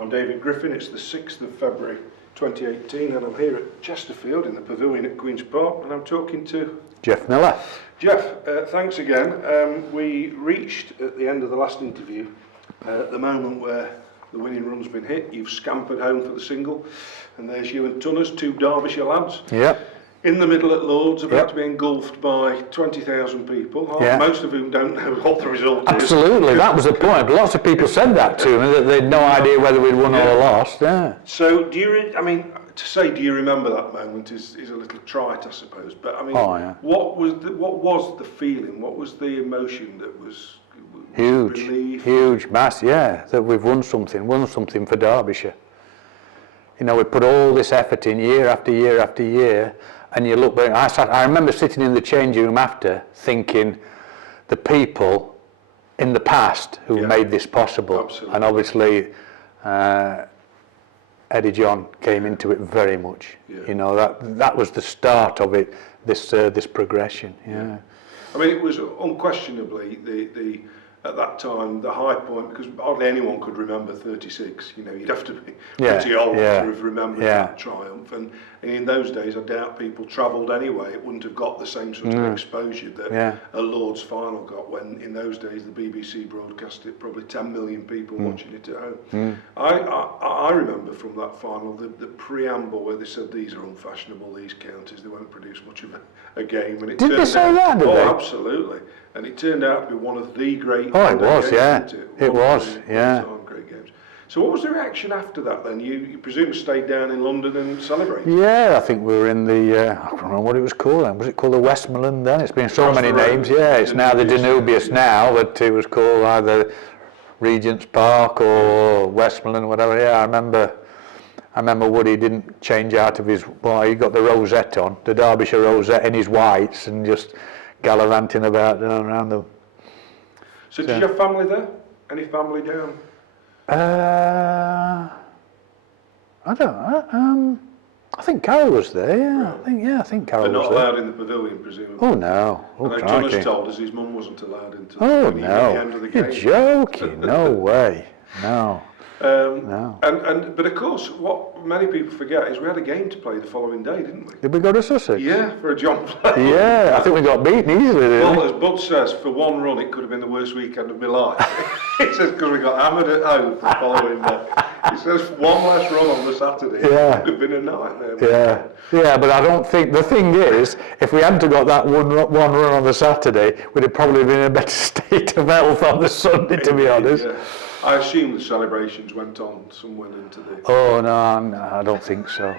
I'm David Griffin. It's the 6th of February 2018 and I'm here at Chesterfield in the pavilion at Queen's Park and I'm talking to Geoff Miller. Geoff, thanks again. We reached at the end of the last interview the moment where the winning run's been hit. You've scampered home for the single and there's you and Tunners, two Derbyshire lads. Yep. In the middle at Lord's, about to be engulfed by 20,000 people, most of whom don't know what the result is. Absolutely, that was the point. Lots of people said that to me, that they had no idea whether we'd won or lost. Yeah. So, do you remember that moment is a little trite, I suppose. But I mean, what was the feeling? What was the emotion that was huge, relief? Huge, mass. Yeah, that we've won something for Derbyshire. You know, we put all this effort in year after year after year. And you look back, I remember sitting in the changing room after thinking the people in the past who made this possible. Absolutely. And obviously Eddie John came into it very much. Yeah. You know, that was the start of it, this progression. Yeah. I mean, it was unquestionably the at that time the high point, because hardly anyone could remember 36. You know, you'd have to be pretty old to have remembered that triumph. And in those days, I doubt people travelled anyway. It wouldn't have got the same sort of exposure that a Lord's final got, when in those days the BBC broadcast it, probably 10 million people watching it at home. I remember from that final the preamble where they said these are unfashionable, these counties, they won't produce much of a game. And it did they say that, did they? Absolutely. And it turned out to be one of the great it was, games, it was, great games. So what was the reaction after that then? You presume stayed down in London and celebrated? Yeah, I think we were in the, I don't know what it was called then. Was it called the Westmoreland then? It's been so many names. Yeah, it's now the Danubius now, but it was called either Regent's Park or Westmoreland, whatever. Yeah, I remember Woody didn't change out of his, he got the rosette on, the Derbyshire rosette in his whites, and just gallivanting about around them. So did you have family there? Any family down? I don't. I think Carol was there. Yeah, really? I think Carol was there. But not allowed in the pavilion, presumably. Oh no! And Tunners told us his mum wasn't allowed into the end of the game. You're joking? No way. No. No. But of course, what many people forget is we had a game to play the following day, didn't we? Did we go to Sussex? Yeah, for a John play. Yeah, I think we got beaten easily, didn't we? As Bud says, for one run it could have been the worst weekend of my life. He says because we got hammered at home the following day. He says one less run on the Saturday it would have been a nightmare. Yeah, but I don't think, the thing is, if we hadn't got that one run on the Saturday, we'd have probably been in a better state of health on the Sunday, to be honest. Yeah. I assume the celebrations went on somewhere into the... Oh, no, I don't think so.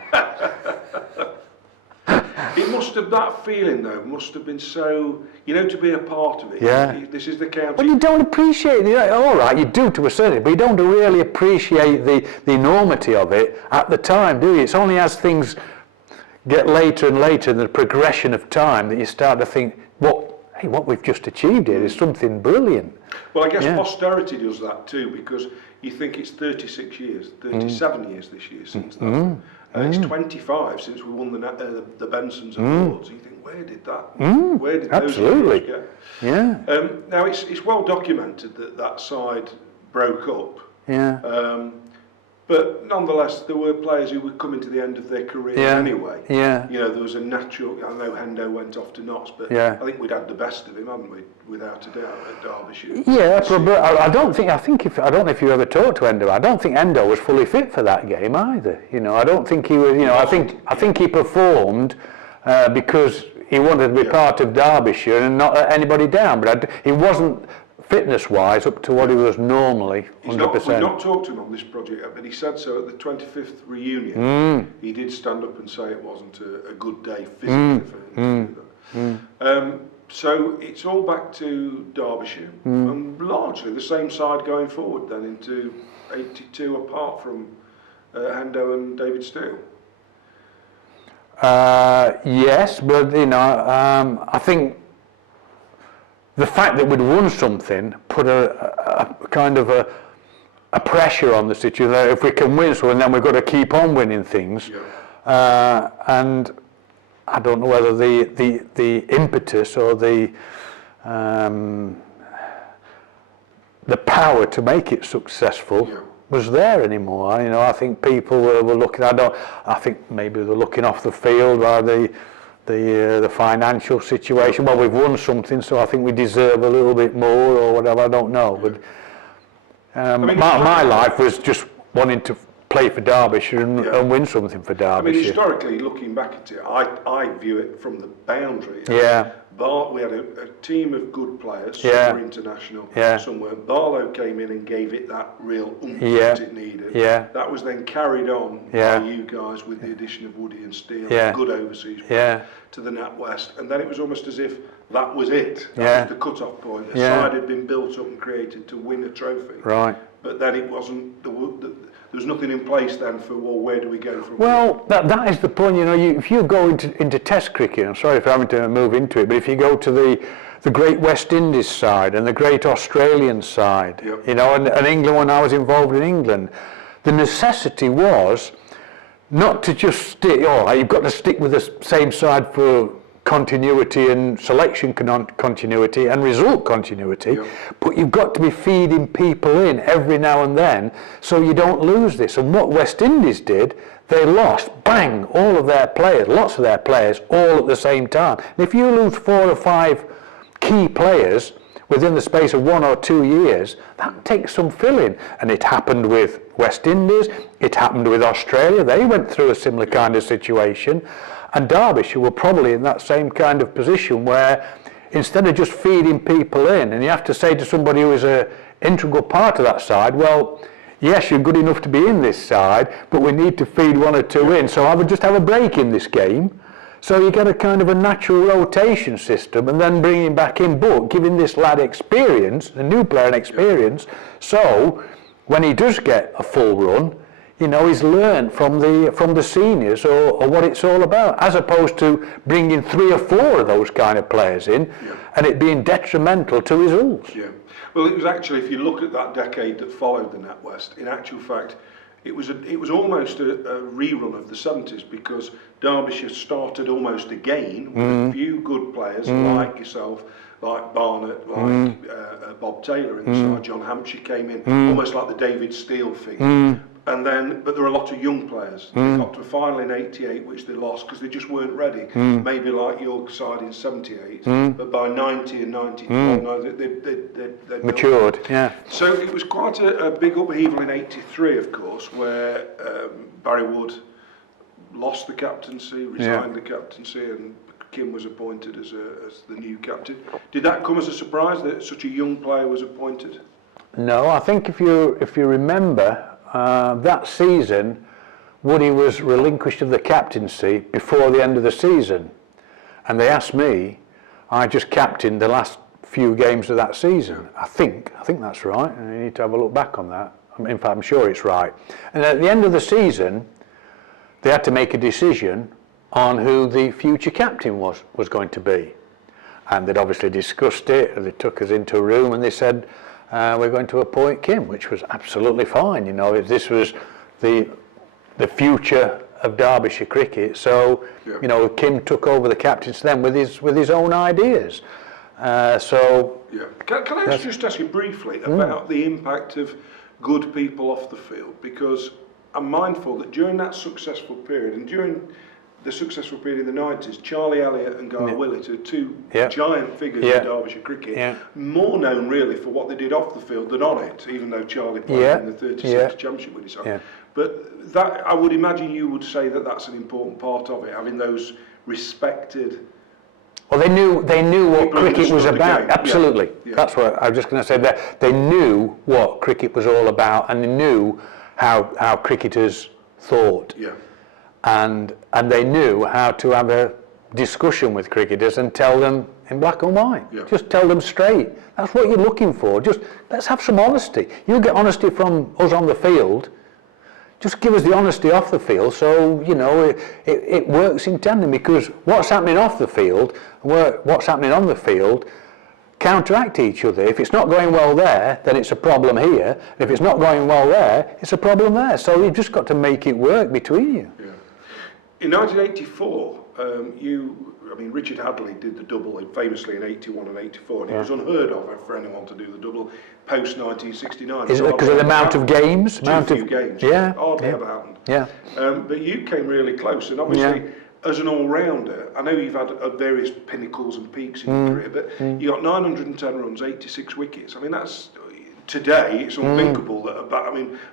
It must have, that feeling though, must have been so, to be a part of it. Yeah. This is the county. Well, you don't appreciate it. All right, you do to a certain, but you don't really appreciate the enormity of it at the time, do you? It's only as things get later and later in the progression of time that you start to think, what we've just achieved here is something brilliant. Well, I guess posterity does that too, because you think it's 36 years, 37 years this year since that. It's 25 since we won the Bensons and Lords. You think, where did those years go? Yeah. Now, it's well documented that side broke up. Yeah. But nonetheless, there were players who were coming to the end of their career anyway. Yeah. There was a natural. I know Hendo went off to Notts, but I think we'd had the best of him, hadn't we? Without a doubt, at Derbyshire. Yeah, but I don't know if you ever talked to Hendo. I don't think Hendo was fully fit for that game either. I don't think he was. I think he performed because he wanted to be part of Derbyshire and not let anybody down. But he wasn't fitness-wise up to what he was normally, 100%. We've not talked to him on this project yet, but he said so at the 25th reunion. He did stand up and say it wasn't a good day physically for him to do that. So it's all back to Derbyshire, and largely the same side going forward then into 82, apart from Hendo and David Steele. Yes, but I think the fact that we'd won something put a kind of a pressure on the situation. If we can win something, then we've got to keep on winning things. And I don't know whether the impetus or the power to make it successful was there anymore. You know, I think people were looking. I think maybe they're looking off the field by the financial situation. Well, we've won something, so I think we deserve a little bit more or whatever. I don't know, but my life was just wanting to play for Derbyshire and win something for Derbyshire. I mean, historically, looking back at it, I view it from the boundary. Yeah. We had a team of good players, some were international, some weren't. Barlow came in and gave it that real oomph that it needed. That was then carried on by you guys with the addition of Woody and Steele, good overseas players, to the NatWest. And then it was almost as if that was it. That was the cut-off point. The side had been built up and created to win a trophy. Right. But then it wasn't, there was nothing in place then for, well, where do we go from here? Well, that is the point, you know, if you go into Test cricket, I'm sorry for having to move into it, but if you go to the great West Indies side and the great Australian side, you know, and England, when I was involved in England, the necessity was not to just stick, you've got to stick with the same side for continuity and selection continuity and result continuity, but you've got to be feeding people in every now and then so you don't lose this. And what West Indies did, they lost, bang, all of their players, lots of their players, all at the same time. And if you lose 4 or 5 key players within the space of 1 or 2 years, that takes some filling. And it happened with West Indies, it happened with Australia, they went through a similar kind of situation. And Derbyshire were probably in that same kind of position where instead of just feeding people in, and you have to say to somebody who is an integral part of that side, well, yes, you're good enough to be in this side, but we need to feed 1 or 2 in, so I would just have a break in this game. So you get a kind of a natural rotation system and then bringing back in, but giving this lad experience, the new player an experience, so when he does get a full run, you know, he's learned from the seniors or what it's all about, as opposed to bringing 3 or 4 of those kind of players in and it being detrimental to results. Yeah. Well, it was actually, if you look at that decade that followed the NatWest, in actual fact, it was almost a rerun of the 70s, because Derbyshire started almost again with a few good players like yourself, like Barnett, like Bob Taylor inside. John Hampshire came in, almost like the David Steele thing. And then, but there were a lot of young players. They got to a final in '88, which they lost because they just weren't ready. Maybe like your side in '78, but by '90 and '94, they'd matured. So it was quite a big upheaval in '83, of course, where Barry Wood lost the captaincy, resigned the captaincy, and Kim was appointed as the new captain. Did that come as a surprise that such a young player was appointed? No, I think if you remember. That season, Woody was relinquished of the captaincy before the end of the season, and they asked me. I just captained the last few games of that season. I think that's right. And you need to have a look back on that. In fact, I'm sure it's right. And at the end of the season, they had to make a decision on who the future captain was going to be, and they'd obviously discussed it. And they took us into a room and they said, we're going to appoint Kim, which was absolutely fine. You know, this was the future of Derbyshire cricket. So, you know, Kim took over the captaincy then with his own ideas. Can I just ask you briefly about the impact of good people off the field? Because I'm mindful that during that successful period, and during the successful period in the 90s, Charlie Elliott and Guy Willett are 2 giant figures in Derbyshire cricket, more known really for what they did off the field than on it, even though Charlie played in the 36 Championship with his side. But that, I would imagine you would say that that's an important part of it, having those respected. Well, they knew what cricket was about. Absolutely. That's what I was just going to say. That they knew what cricket was all about, and they knew how cricketers thought. And they knew how to have a discussion with cricketers and tell them in black and white. Just tell them straight. That's what you're looking for. Just let's have some honesty. You'll get honesty from us on the field. Just give us the honesty off the field, so you know it works in tandem, because what's happening off the field and what's happening on the field counteract each other. If it's not going well there, then it's a problem here. And if it's not going well there, it's a problem there. So you've just got to make it work between you. In 1984, you I mean, Richard Hadley did the double famously in 81 and 84, and it was unheard of for anyone to do the double post 1969. Is it because of the amount of games? Too few games. Yeah. Hardly ever happened. Yeah. But you came really close, and obviously, as an all-rounder, I know you've had various pinnacles and peaks in your career, but you got 910 runs, 86 wickets. I mean, that's... Today, it's unthinkable that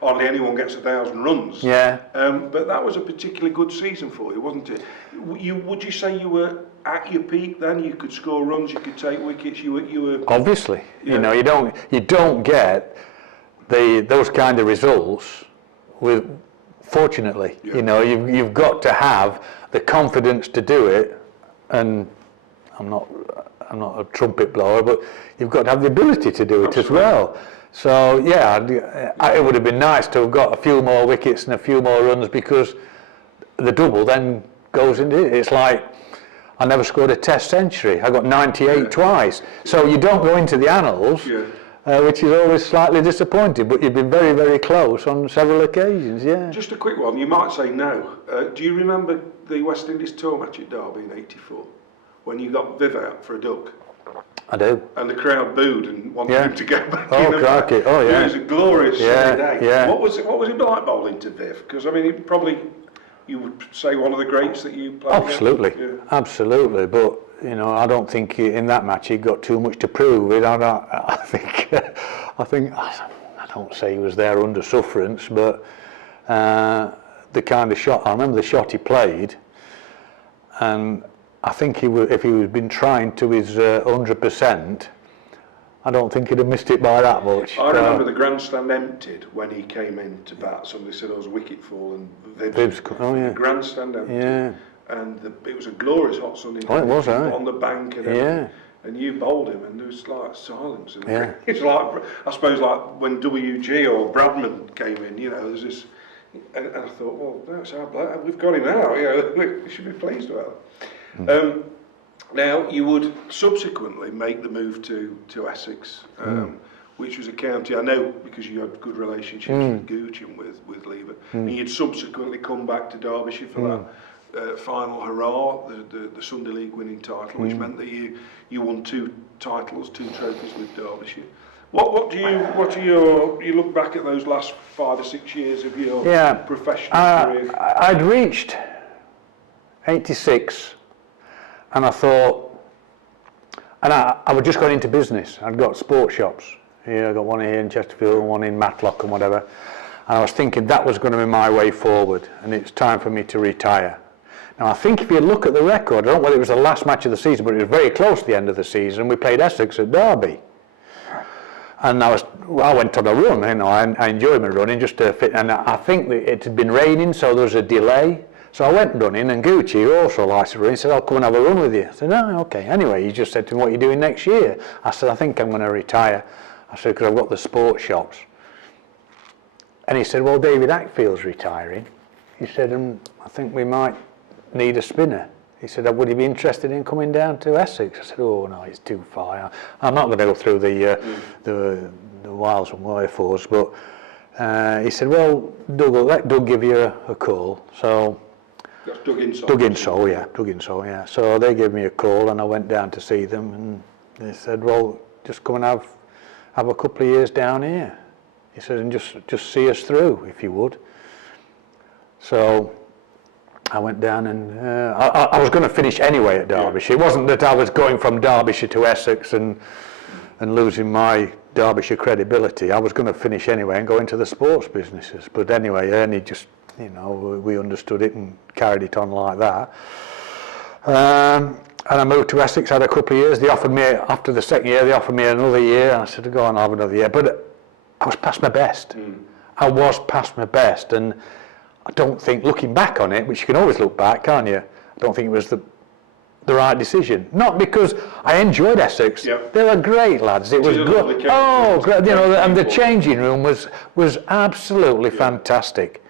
hardly anyone gets 1,000 runs. Yeah. But that was a particularly good season for you, wasn't it? Would you say you were at your peak then? You could score runs, you could take wickets. You were. Obviously, you know, you don't get those kind of results with. Fortunately, you know, you've got to have the confidence to do it, and I'm not a trumpet blower, but you've got to have the ability to do it as well. So yeah, it would have been nice to have got a few more wickets and a few more runs, because the double then goes into it. It's like I never scored a Test century. I got 98 twice. So you don't go into the annals, which is always slightly disappointing. But you've been very, very close on several occasions. Yeah. Just a quick one. You might say no. Do you remember the West Indies tour match at Derby in '84 when you got Viv out for a duck? I do. And the crowd booed and wanted him to go back in. Oh, crikey. Oh, yeah. It was a glorious day. Yeah. What was it like bowling to Viv? Because, I mean, you would say one of the greats that you played Absolutely. against? Yeah. Absolutely. But, you know, I don't think in that match he got too much to prove. I don't say he was there under sufferance, but the kind of shot, I remember the shot he played, and I think if he had been trying to his 100%, I don't think he'd have missed it by that much. I remember the grandstand emptied when he came in to bat. Somebody said there was a wicket fall and Viv's the grandstand emptied. And it was a glorious hot sunny day. It was, on the bank and everything. And you bowled him, and there was like silence. And it's like, I suppose, like when WG or Bradman came in. You know, there's this, and I thought, well, that's our bloke. We've got him out. You know, we should be pleased about it. Now, you would subsequently make the move to Essex, which was a county, I know because you had good relationships with Gooch and with Lever, and you'd subsequently come back to Derbyshire for that final hurrah, the Sunday League winning title, which meant that you won 2 titles, 2 trophies with Derbyshire. What do you look back at those last 5 or 6 years of your professional career? I'd reached 86. And I thought, and I was just going into business. I'd got sports shops. I got one here in Chesterfield and one in Matlock and whatever. And I was thinking that was going to be my way forward, and it's time for me to retire. Now, I think if you look at the record, I don't know whether it was the last match of the season, but it was very close to the end of the season. We played Essex at Derby. And I went on a run, you know, I enjoyed my running just to fit. And I think that it had been raining, so there was a delay. So I went running, and Gucci, who also likes to run, he said, I'll come and have a run with you. I said, no, okay. Anyway, he just said to me, what are you doing next year? I said, I think I'm going to retire. I said, because I've got the sports shops. And he said, well, David Ackfield's retiring. He said, I think we might need a spinner. He said, would you be interested in coming down to Essex? I said, oh, no, it's too far. I'm not going to go through the wiles and wherefores. But he said, well, let Doug give you a call. So... That's Doug Insole. Doug Insole, yeah. So they gave me a call, and I went down to see them, and they said, well, just come and have a couple of years down here. He said, and just see us through, if you would. So I went down, and I was going to finish anyway at Derbyshire. It wasn't that I was going from Derbyshire to Essex and losing my Derbyshire credibility. I was going to finish anyway and go into the sports businesses. But anyway, Ernie just... You know, we understood it and carried it on like that. And I moved to Essex, had a couple of years. They offered me, after the second year, they offered me another year. And I said, go on, I'll have another year. But I was past my best. I was past my best. And I don't think, looking back on it, which you can always look back, can't you? I don't think it was the right decision. Not because I enjoyed Essex. They were great lads. It was good. Oh, great. You know, and the changing room was absolutely fantastic.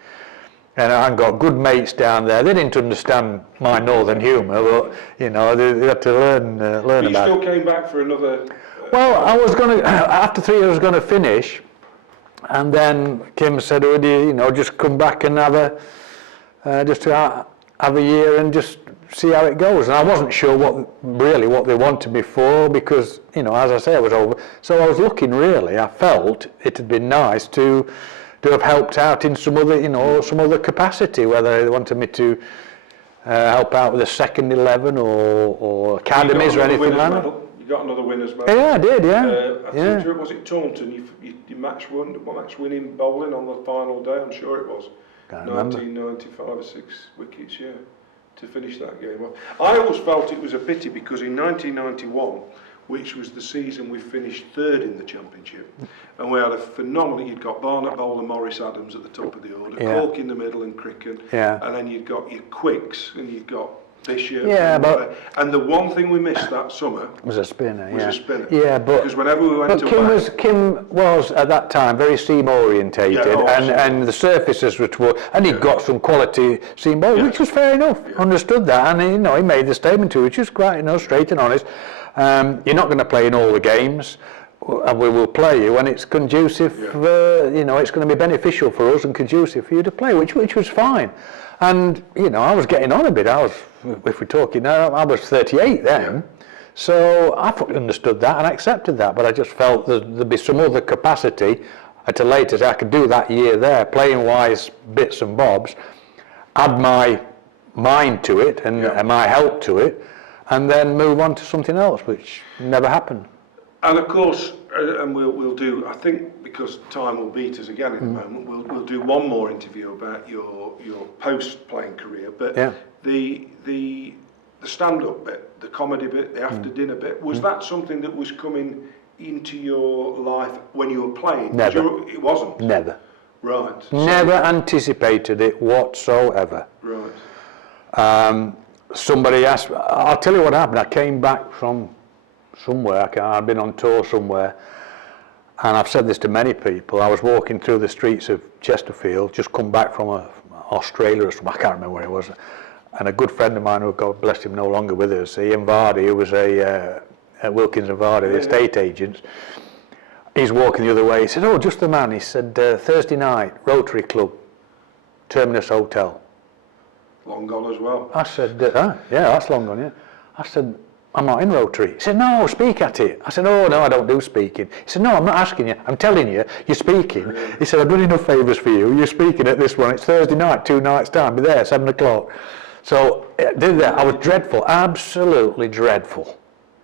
And I got good mates down there. They didn't understand my northern humour, but you know they had to learn about it. You still came back for another. Well, I was going to after 3 years. I was going to finish, and then Kim said, "Oh, you know, just come back and have a year and just see how it goes. And I wasn't sure what they wanted me for, because, as I say, I was over. So I was looking, really, I felt it had been nice to have helped out in some other capacity, whether they wanted me to help out with the second 11 or academies or anything like that. You got another winners medal. Yeah, I did, I think was it Taunton? You match winning bowling on the final day. I'm sure it was. 1995 or 6 wickets, to finish that game off. I always felt it was a pity, because in 1991, which was the season we finished third in the championship, and we had a phenomenal. You'd got Barnett Bowler, Morris Adams at the top of the order, Cork in the middle, and Cricket, and then you'd got your quicks, and you'd got Bishop. And the one thing we missed that summer was a spinner. Because whenever we went to Kim was at that time very seam orientated, and the surfaces were, and he got some quality seam ball, which was fair enough. Understood that, and he made the statement too, which was quite straight and honest. You're not going to play in all the games, and we will play you when it's conducive. It's going to be beneficial for us and conducive for you to play, which was fine. And I was getting on a bit. If we're talking now, I was 38 then, so I fully understood that and accepted that. But I just felt there'd be some other capacity at a later. I could do that year there, playing wise bits and bobs, add my mind to it and my help to it, and then move on to something else, which never happened. And of course, and we'll do, I think, because time will beat us again in a moment, we'll do one more interview about your post-playing career. But the stand-up bit, the comedy bit, the after-dinner bit, was that something that was coming into your life when you were playing? Never. It wasn't? Never. Right. Never anticipated it whatsoever. Right. Somebody asked, I'll tell you what happened. I came back from somewhere, I'd been on tour somewhere, and I've said this to many people. I was walking through the streets of Chesterfield, just come back from Australia or something, I can't remember where it was, and a good friend of mine, who, God bless him, no longer with us, Ian Vardy, who was at Wilkins and Vardy, the estate agents, he's walking the other way. He said, "Oh, just the man." He said, "Thursday night, Rotary Club, Terminus Hotel." Long gone as well. I said, yeah, that's long gone, I said, "I'm not in Rotary." He said, "No, speak at it." I said, "Oh, no, I don't do speaking." He said, "No, I'm not asking you, I'm telling you, you're speaking." Really? He said, "I've done enough favours for you, you're speaking at this one, it's Thursday night, 2 nights time, be there at 7 o'clock. So, did that. I was dreadful, absolutely dreadful.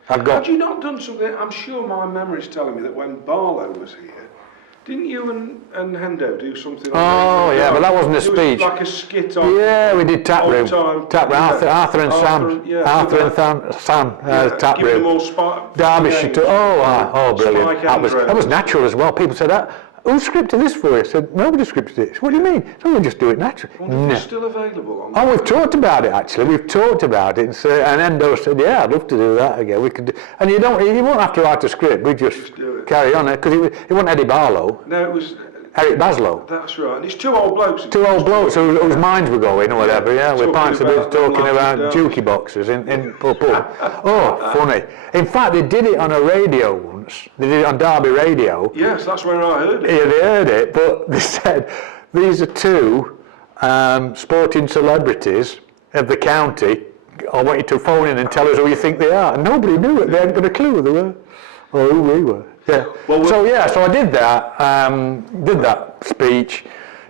Had you not done something? I'm sure my memory's telling me that when Barlow was here, didn't you and Hendo do something? Oh, yeah, but that wasn't a speech. It was like a skit on. Yeah, we did tap room. Arthur and Sam. Tap room. Them all Derbyshire. Brilliant. That was natural as well. People said that. Who scripted this for you? I said, nobody scripted it. What do you mean? Someone just do it naturally. It's still available on. We've talked about it actually. We've talked about it, and Endo said, "Yeah, I'd love to do that again. We could." And you won't have to write a script. We just carry on it, because it wasn't Eddie Barlow. No, it was Eric Baslow. That's right. And it's two old blokes. Two old blokes whose minds were going or whatever. Yeah, with pints of beer talking about dukey boxes in pub. Oh, funny. In fact, they did it on a radio once. They did it on Derby radio. Yes, that's where I heard it. Yeah, they heard it, but they said, "These are two sporting celebrities of the county. I want you to phone in and tell us who you think they are." And nobody knew it. They hadn't got a clue who they were or who we were. Yeah. So I did that speech.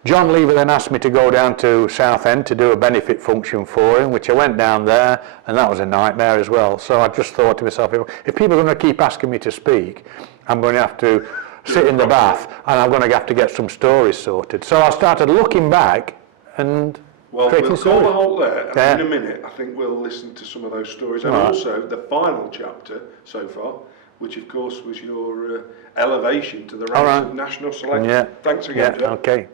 John Lever then asked me to go down to Southend to do a benefit function for him, which I went down there, and that was a nightmare as well. So I just thought to myself, if people are going to keep asking me to speak, I'm going to have to sit in the bath, and I'm going to have to get some stories sorted. So I started looking back and creating stories. We'll call the halt there, and in a minute I think we'll listen to some of those stories, and also the final chapter so far, which of course was your elevation to the ranks of national select. Yeah. Thanks again, Geoff. Okay.